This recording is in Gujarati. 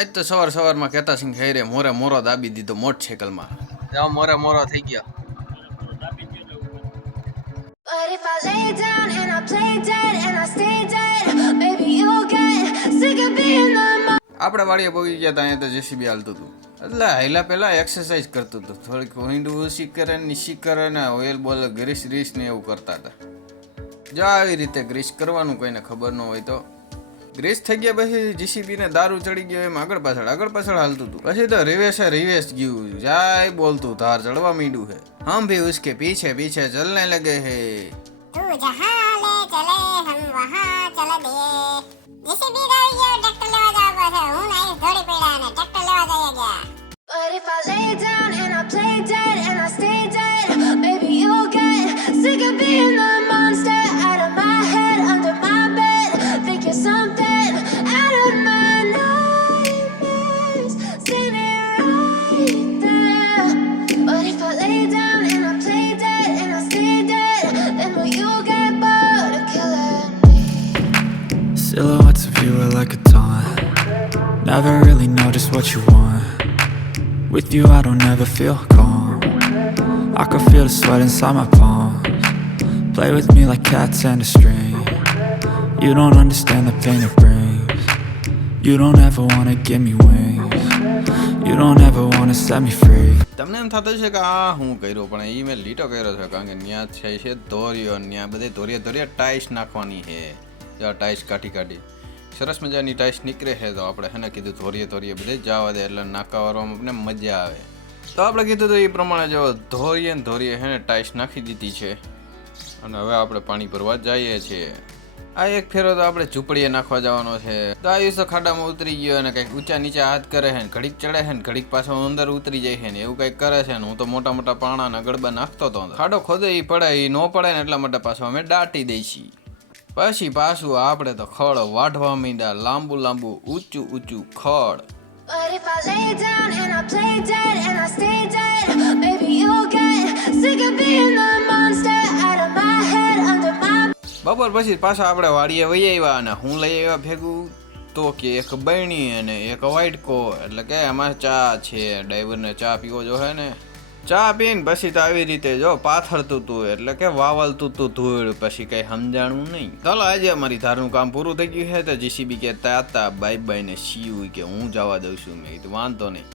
આજ તો સવારમાં કહેતા સિંહ હેરે મોરે મોરો દાબી દીધો મોટરસાઇકલમાં. જાવ મોરે મોરો થઈ ગયા. But if I lay down and I play dead and I stay dead, maybe you'll get sick of being the આપણે વાડીએ પહોંચી ગયા ત્યાં તો જેસીબી હાલતું હતું. એટલે હાઈલા પહેલા એક્સરસાઇઝ કરતું હતું. થોડીક ઊંડું ઊંચી કરે નીચી કરે ને ઓઇલ બોલ ગ્રીસ રીસ ને એવું કરતા હતા. જો આવી રીતે ગ્રીસ કરવાનું કોઈને ખબર ન હોય તો ગ્રીસ થઈ ગયા પછી જીસીબી ને દારૂ ચડી ગયો એમ આગળ પાછળ હાલતું હતું. પછી તો રિવેસ ગયું જાય બોલતું ધાર ચડવા માંડ્યું है. हम भी उसके पीछे पीछे चलने लगे हैं. तू जहां ले चले हम वहां चल दिए. जीसीबी આવી ગયો ટ્રેક્ટર લેવા જવા પાસે હું નહીં દોડી પડ્યા ને ટ્રેક્ટર લેવા જઈ ગયા. But if I lay down and I play dead and I stay dead, maybe you'll get sick of being the monster out of my head, under my bed. Think you're something out of my nightmares, standing right there. But if I lay down and I play dead and I stay dead, then will you get bored of killing me? Silhouettes of you are like a taunt. Never really know just what you want. With you I don't ever feel calm. I can feel the sweat inside my palms. Play with me like cats and a string. You don't understand the pain it brings. You don't ever wanna give me wings. You don't ever wanna set me free. તમને એમ થતું છે કે આ હું કર્યો પણ એ મેં લીટો કર્યો છે કારણ કે ત્યાં છે ધોરિયો ત્યાં બધે ધોરિયા ટાઈસ નાખવાની છે. જો ટાઈસ કાઢી સરસ મજાની ટાઈસ નીકળે છે તો આપણે એને કીધું ધોરીએ બધે જવા દે એટલે નાકા વારવામાં આપણે મજા આવે. તો આપણે કીધું તો એ પ્રમાણે જો ધોરીએ હે ને ટાઈસ નાખી દીધી છે અને હવે આપણે પાણી ભરવા જઈએ છીએ. આ એક ફેરો તો આપણે ઝૂંપડીએ નાખવા જવાનો છે. તો આ તો ખાડામાં ઉતરી ગયો અને કંઈક ઊંચા નીચે હાથ કરે છે ને ઘડીક ચડે છે ને ઘડીક પાછો અંદર ઉતરી જાય છે ને એવું કંઈક કરે છે ને હું તો મોટા પાણાના ગડબા નાખતો હતો. ખાડો ખોદે એ પડે એ ન પડે ને એટલા માટે પાછો અમે દાટી દઈ છીએ. પછી પાછું આપણે તો ખડ વાઢવા માંડ્યા લાંબુ ઊંચું ખડ. But if I lay down and I play dead and I stay dead, maybe you'll get sick of being the monster out of my head, under my બપોર પછી પાછા આપણે વાડીએ વહી આવ્યા અને હું લઈ આવ્યા ભેગું તો કે એક બરણી અને એક વાઇટકો એટલે કે એમાં ચા છે. ડ્રાઈવરને ચા પીવો જો હે ને ચા પીને પછી તો આવી રીતે જો પાથરતું તું એટલે કે વાવલતું તું ધૂળ પછી કઈ સમજાણું નહીં. ચાલો આજે અમારી ધારનું કામ પૂરું થઈ ગયું છે તો જીસીબી કહેતા હતા બાય ને સીયુ કે હું જવા દઉં છું. મેં કીધું વાંધો નહીં.